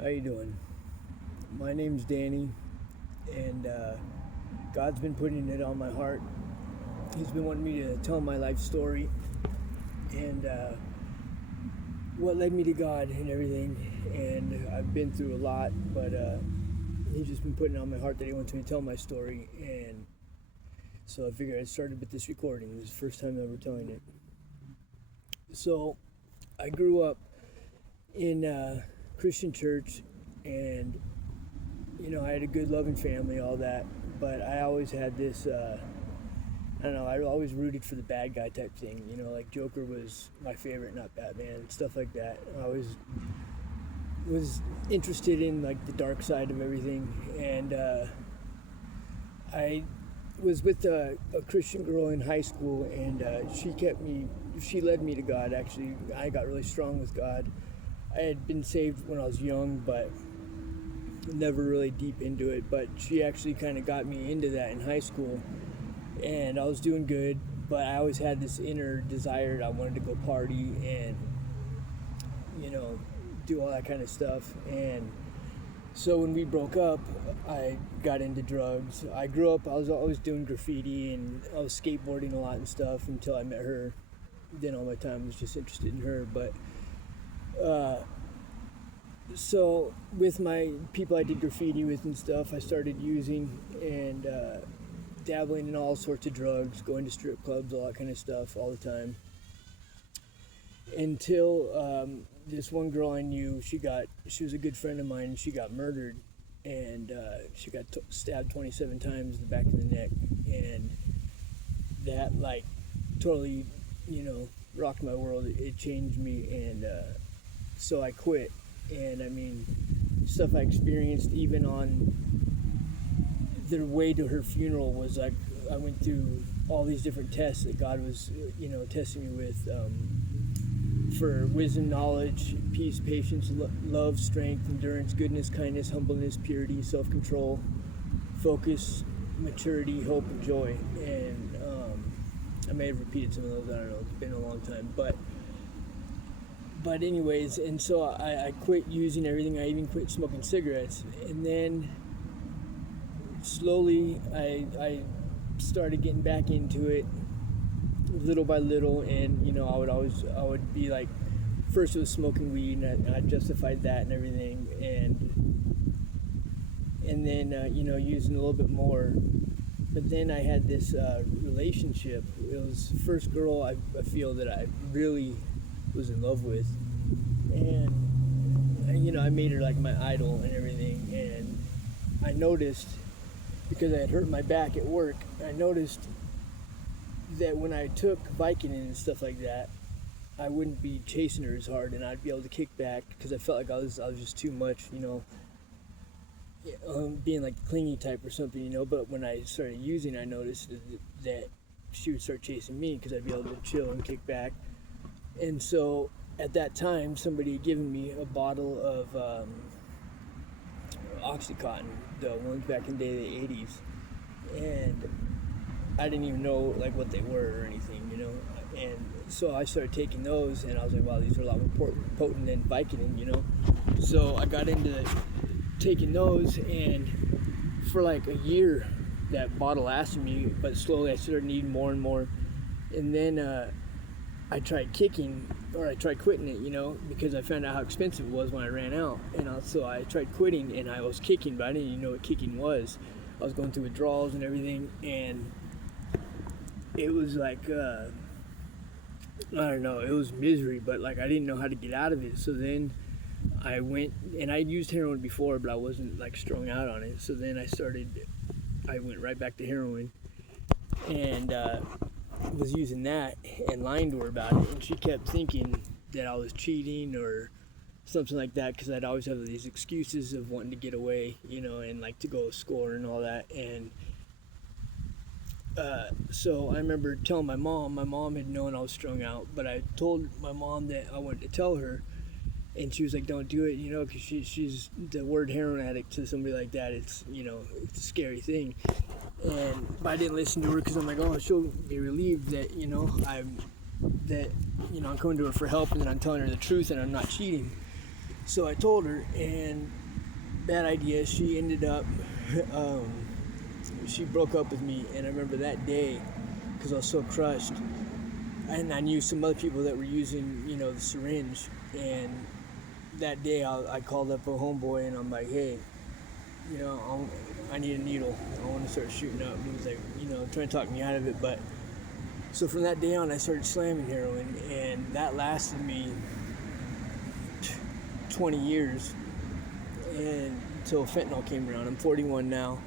How you doing? My name's Danny, and God's been putting it on my heart. He's been wanting me to tell my life story and what led me to God and everything. And I've been through a lot, but He's just been putting it on my heart that He wants me to tell my story. And so I figured I started with this recording. This is the first time I'm ever telling it. So I grew up in Christian church, and I had a good loving family, all that, but I always had this I don't know, I always rooted for the bad guy type thing, like Joker was my favorite, not Batman, stuff like that. I always was interested in like the dark side of everything. And I was with a Christian girl in high school, and she led me to God. Actually, I got really strong with God. I had been saved when I was young, but never really deep into it. But she actually kind of got me into that in high school, and I was doing good. But I always had this inner desire. I wanted to go party and do all that kind of stuff. And so when we broke up, I got into drugs. I grew up. I was always doing graffiti, and I was skateboarding a lot and stuff until I met her. Then all my time was just interested in her, but. So with my people I did graffiti with and stuff, I started using and dabbling in all sorts of drugs, going to strip clubs, all that kind of stuff all the time. Until this one girl I knew, she was a good friend of mine, and she got murdered, and she got stabbed 27 times in the back of the neck, and that totally, rocked my world. It changed me, and so I quit. And I mean, stuff I experienced even on the way to her funeral was like, I went through all these different tests that God was, testing me with, for wisdom, knowledge, peace, patience, love, strength, endurance, goodness, kindness, humbleness, purity, self-control, focus, maturity, hope, and joy. And I may have repeated some of those, I don't know, it's been a long time, but anyways, and so I quit using everything. I even quit smoking cigarettes, and then slowly I started getting back into it little by little. And I would be like, first it was smoking weed, and I justified that and everything, and then using a little bit more. But then I had this relationship. It was the first girl I feel that I really was in love with, and I made her like my idol and everything. And I noticed, because I had hurt my back at work, I noticed that when I took Vicodin and stuff like that, I wouldn't be chasing her as hard, and I'd be able to kick back because I felt like I was just too much, being like a clingy type or something, But when I started using, I noticed that she would start chasing me because I'd be able to chill and kick back. And so at that time, somebody had given me a bottle of Oxycontin, the ones back in the day, the 80s. And I didn't even know what they were or anything, And so I started taking those, and I was like, wow, these are a lot more potent than Vicodin, So I got into taking those, and for like a year, that bottle lasted me, but slowly I started needing more and more. And then I tried quitting it, because I found out how expensive it was when I ran out. And so I tried quitting, and I was kicking, but I didn't even know what kicking was. I was going through withdrawals and everything, and it was like, I don't know, it was misery, but I didn't know how to get out of it. So then I went, and I'd used heroin before, but I wasn't strung out on it. So then I went right back to heroin, and was using that and lying to her about it, and she kept thinking that I was cheating or something like that, because I'd always have these excuses of wanting to get away, and to go score and all that. And so I remember telling my mom had known I was strung out, but I told my mom that I wanted to tell her, and she was like, don't do it, because she's the word heroin addict to somebody like that, it's it's a scary thing. But I didn't listen to her, because I'm like, oh, she'll be relieved that I'm coming to her for help, and then I'm telling her the truth and I'm not cheating. So I told her, and bad idea. She ended up, she broke up with me, and I remember that day because I was so crushed. And I knew some other people that were using, the syringe. And that day I called up a homeboy, and I'm like, hey, I need a needle. I want to start shooting up. And he was like, trying to talk me out of it. But so from that day on, I started slamming heroin, and that lasted me 20 years, and until fentanyl came around. I'm 41 now.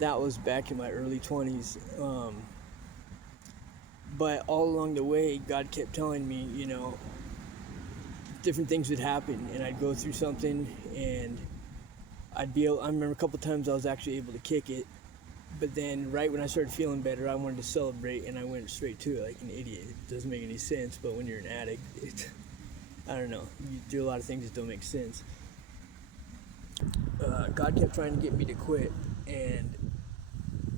That was back in my early 20s. But all along the way, God kept telling me, different things would happen, and I'd go through something, and I remember a couple times I was actually able to kick it, but then right when I started feeling better, I wanted to celebrate, and I went straight to it like an idiot. It doesn't make any sense, but when you're an addict, I don't know, you do a lot of things that don't make sense. God kept trying to get me to quit, and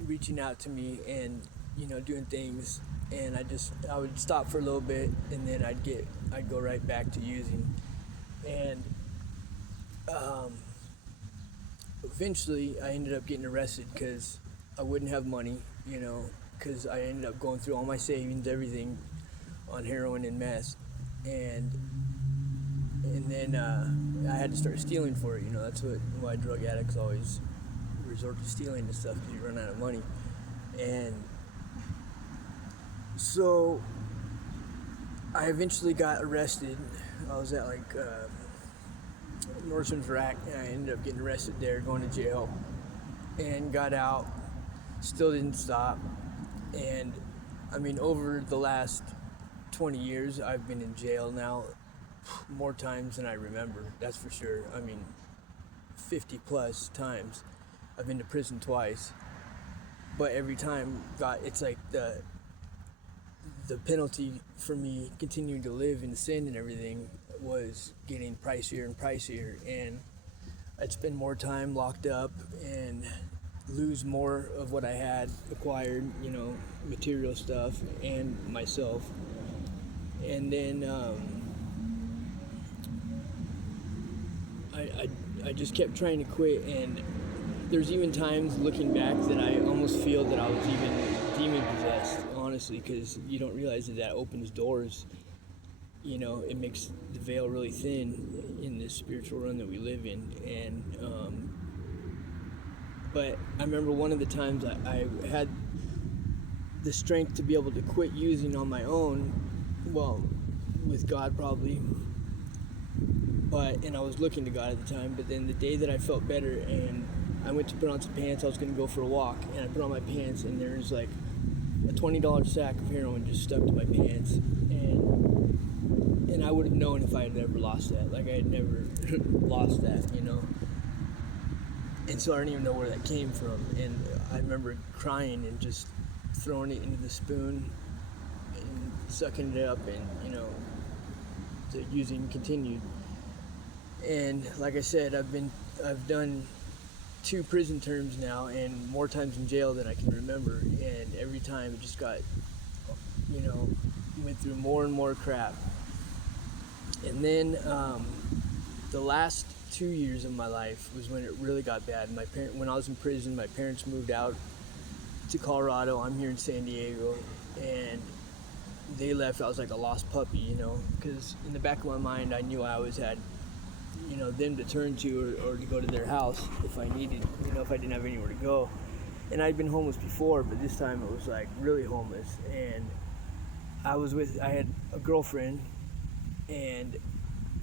reaching out to me, and doing things, and I would stop for a little bit, and then I'd go right back to using, and eventually I ended up getting arrested because I wouldn't have money, because I ended up going through all my savings, everything, on heroin and meth, and then I had to start stealing for it. That's why drug addicts always resort to stealing and stuff, because you run out of money. And so I eventually got arrested. I was at Nordstrom's Rack, and I ended up getting arrested there, going to jail, and got out. Still didn't stop. And over the last 20 years, I've been in jail now more times than I remember, that's for sure. 50 plus times. I've been to prison twice, but every time, it's like the penalty for me continuing to live in sin and everything was getting pricier and pricier, and I'd spend more time locked up and lose more of what I had acquired, material stuff and myself. And then I just kept trying to quit, and there's even times looking back that I almost feel that I was even demon possessed, honestly, because you don't realize that opens doors. It makes the veil really thin in this spiritual run that we live in. And but I remember one of the times I had the strength to be able to quit using on my own, well, with God probably, and I was looking to God at the time. But then the day that I felt better and I went to put on some pants, I was going to go for a walk, and I put on my pants, and there's like a $20 sack of heroin just stuck to my pants, and I would have known if I had ever lost that. Like, I had never lost that, and so I don't even know where that came from. And I remember crying and just throwing it into the spoon and sucking it up, and the using continued. And like I said, I've done 2 prison terms now, and more times in jail than I can remember, and every time it just got, went through more and more crap. And then the last 2 years of my life was when it really got bad. When I was in prison, my parents moved out to Colorado. I'm here in San Diego, and they left. I was like a lost puppy, because in the back of my mind, I knew I always had them to turn to, or to go to their house if I needed, if I didn't have anywhere to go. And I'd been homeless before, but this time it was like really homeless. And I had a girlfriend, and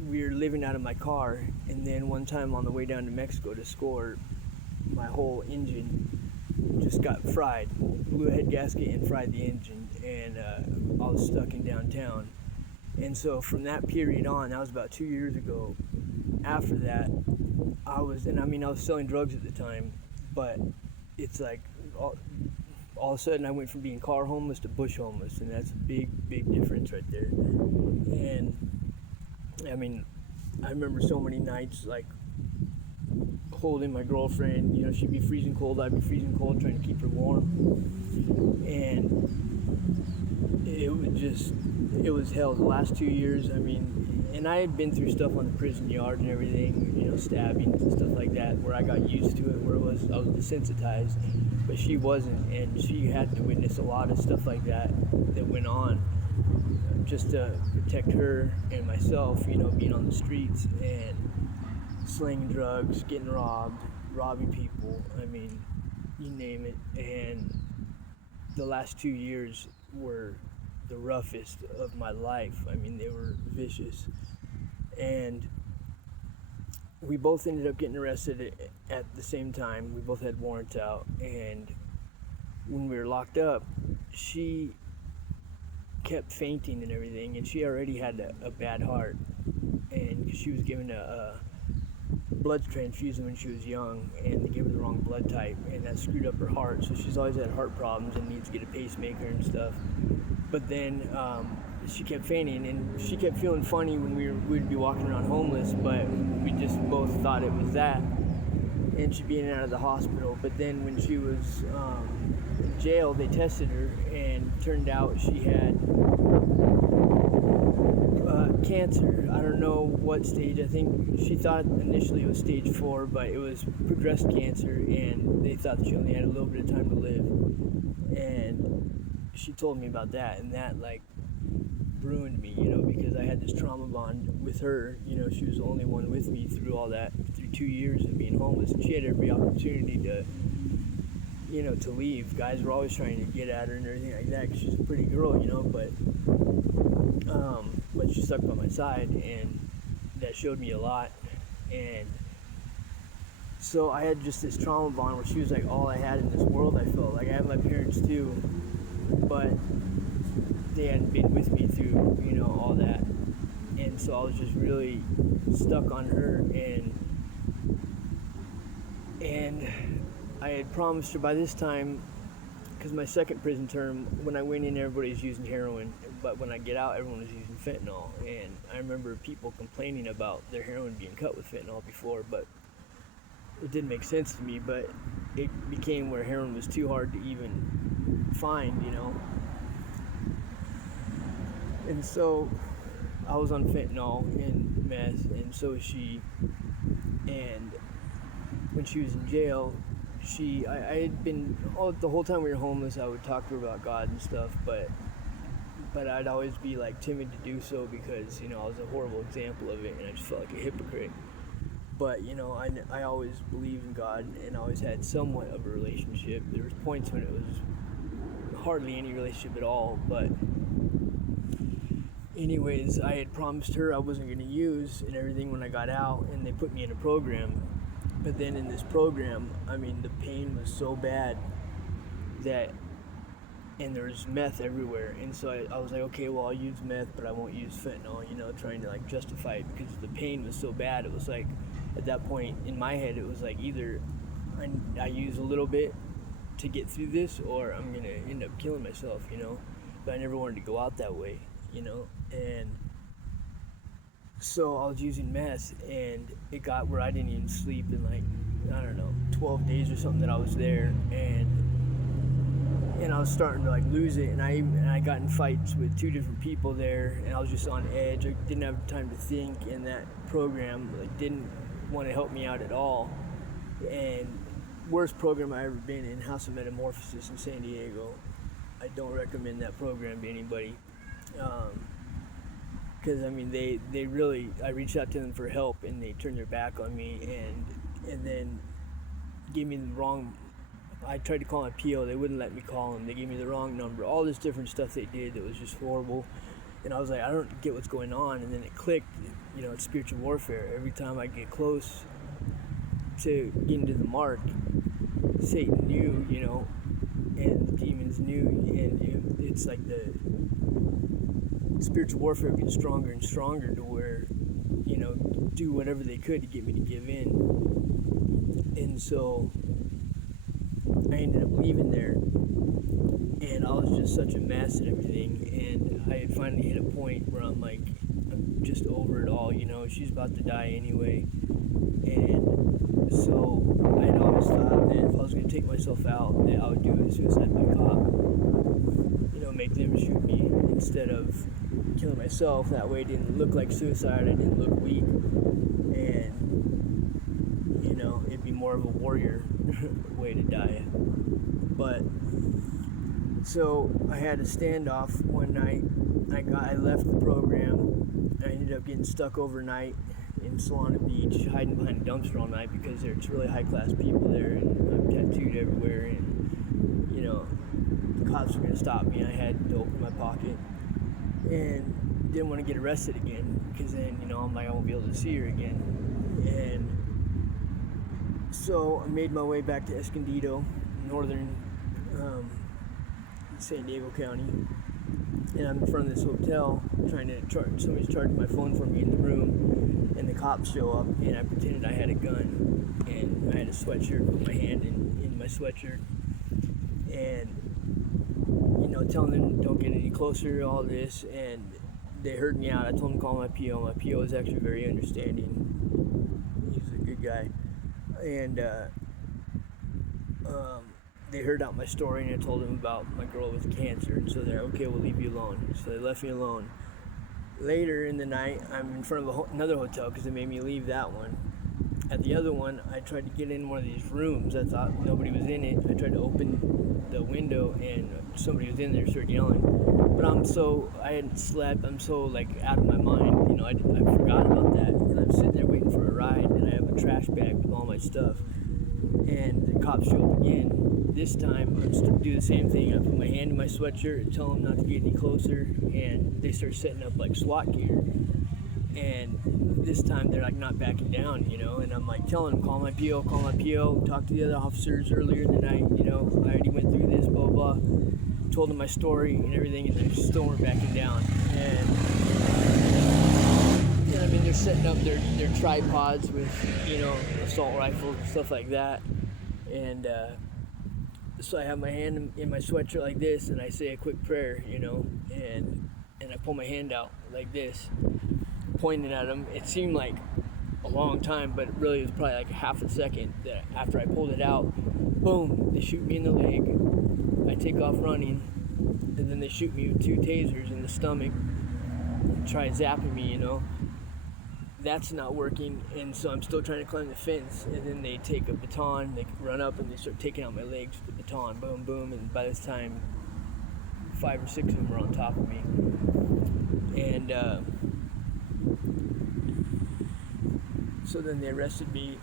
we were living out of my car. And then one time on the way down to Mexico to score, my whole engine just got fried. Blew a head gasket and fried the engine, and I was stuck in downtown. And so from that period on, that was about 2 years ago, after that, I was selling drugs at the time, but it's like all of a sudden I went from being car homeless to bush homeless, and that's a big, big difference right there. And I remember so many nights like holding my girlfriend, she'd be freezing cold, I'd be freezing cold, trying to keep her warm. And it was hell. The last 2 years, I mean, and I had been through stuff on the prison yard and everything, stabbings and stuff like that, where I got used to it, where I was desensitized, but she wasn't, and she had to witness a lot of stuff like that went on, just to protect her and myself, being on the streets and slinging drugs, getting robbing people. I mean, you name it. And the last 2 years were the roughest of my life. I mean, they were vicious. And we both ended up getting arrested at the same time. We both had warrants out. And when we were locked up, she kept fainting and everything. And she already had a bad heart. And she was given a blood transfusion when she was young, and they gave her the wrong blood type, and that screwed up her heart. So she's always had heart problems and needs to get a pacemaker and stuff. But then she kept fainting, and she kept feeling funny when we'd be walking around homeless, but we just both thought it was that, and she'd be in and out of the hospital. But then when she was in jail, they tested her, and turned out she had cancer. I don't know what stage. I think she thought initially it was stage 4, but it was progressed cancer, and they thought that she only had a little bit of time to live. And she told me about that, and that ruined me, because I had this trauma bond with her. She was the only one with me through all that, through 2 years of being homeless, and she had every opportunity to leave. Guys were always trying to get at her and everything like that, because she's a pretty girl, but she stuck by my side, and that showed me a lot. And so I had just this trauma bond where she was like all I had in this world. I felt like I had my parents too, but they hadn't been with me through all that, and so I was just really stuck on her. And I had promised her by this time, because my second prison term, when I went in, everybody was using heroin, but when I get out, everyone was using fentanyl. And I remember people complaining about their heroin being cut with fentanyl before, but it didn't make sense to me. But it became where heroin was too hard to even find, And so I was on fentanyl and meth, and so was she. And when she was in jail, I had been, the whole time we were homeless, I would talk to her about God and stuff, but I'd always be timid to do so, because I was a horrible example of it, and I just felt like a hypocrite. But I always believed in God, and always had somewhat of a relationship. There was points when it was hardly any relationship at all, but anyways, I had promised her I wasn't going to use and everything when I got out, and they put me in a program. But then in this program, I mean, the pain was so bad and there was meth everywhere. And so I was like, okay, well, I'll use meth, but I won't use fentanyl, trying to justify it, because the pain was so bad. It was like, at that point in my head, it was like either I use a little bit to get through this, or I'm going to end up killing myself, But I never wanted to go out that way, And so I was using meth, and it got where I didn't even sleep in 12 days or something that I was there, and I was starting to lose it, and I got in fights with 2 different people there, and I was just on edge. I didn't have time to think, and that program didn't want to help me out at all. And worst program I ever been in, House of Metamorphosis in San Diego. I don't recommend that program to anybody. Because I mean, they really, I reached out to them for help, and they turned their back on me, and then gave me the wrong. I tried to call my PO, they wouldn't let me call them. They gave me the wrong number. All this different stuff they did that was just horrible. And I was like, I don't get what's going on. And then it clicked. It's spiritual warfare. Every time I get close to getting to the mark, Satan knew, and the demons knew, and it's like the spiritual warfare gets stronger and stronger, to where, do whatever they could to get me to give in. And so I ended up leaving there, and I was just such a mess and everything, and I had finally hit a point where I'm just over it all, you know. She's about to die anyway. And so I'd always thought that if I was going to take myself out, that I would do a suicide by cop. You know, make them shoot me instead of killing myself. That way it didn't look like suicide, I didn't look weak. And, you know, it'd be more of a warrior way to die. But, so I had a standoff one night. I left the program. I ended up getting stuck overnight in Solana Beach, hiding behind a dumpster all night because there's really high-class people there, and I'm tattooed everywhere, and, you know, the cops were going to stop me. I had to open my pocket, and didn't want to get arrested again, because then, you know, I'm like, I won't be able to see her again. And so I made my way back to Escondido, northern San Diego County, and I'm in front of this hotel trying to somebody's charging my phone for me in the room, and the cops show up, and I pretended I had a gun, and I had a sweatshirt, put my hand in my sweatshirt, and, you know, telling them don't get any closer, all this, and they heard me out. I told them to call my PO. My PO is actually very understanding. He's a good guy, and they heard out my story, and I told them about my girl with cancer, and so they're okay, we'll leave you alone. So they left me alone. Later in the night, I'm in front of another hotel because they made me leave that one. At the other one, I tried to get in one of these rooms. I thought nobody was in it. I tried to open the window, and somebody was in there, started yelling. But I hadn't slept. I'm so, like, out of my mind. You know, I forgot about that. And I'm sitting there waiting for a ride, and I have a trash bag with all my stuff. And the cops show up again. This time, I do the same thing. I put my hand in my sweatshirt and tell them not to get any closer, and they start setting up like SWAT gear. And this time, they're like not backing down, you know. And I'm like telling them, call my PO, talk to the other officers earlier in the night, you know. I already went through this, blah blah. Told them my story and everything, and they still weren't backing down. And I mean, they're setting up their tripods with, you know, assault rifles and stuff like that. And so I have my hand in my sweatshirt like this, and I say a quick prayer, you know, and I pull my hand out like this, pointing at them. It seemed like a long time, but really it was probably like half a second that after I pulled it out, boom, they shoot me in the leg. I take off running, and then they shoot me with 2 tasers in the stomach and try zapping me, you know. That's not working, and so I'm still trying to climb the fence, and then they take a baton, they run up, and they start taking out my legs with the baton, boom, boom, and by this time, 5 or 6 of them are on top of me. And so then they arrested me.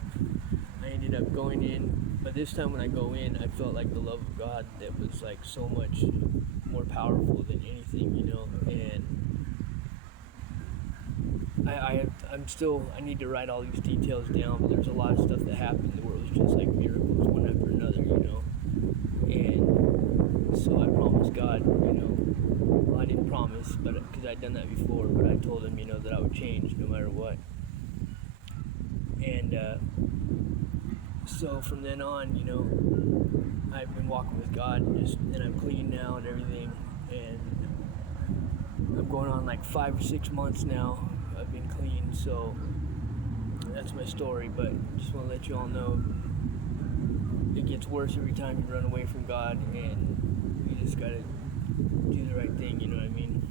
I ended up going in, but this time when I go in, I felt like the love of God that was like so much more powerful than anything, you know. And I need to write all these details down, but there's a lot of stuff that happened where it was just like miracles one after another, you know. And so I promised God, you know, well, I didn't promise, but because I'd done that before, but I told him, you know, that I would change no matter what. And so from then on, you know, I've been walking with God, and I'm clean now and everything, and I'm going on like 5 or 6 months now. I've been clean, so that's my story. But just want to let you all know it gets worse every time you run away from God, and you just gotta do the right thing, you know what I mean?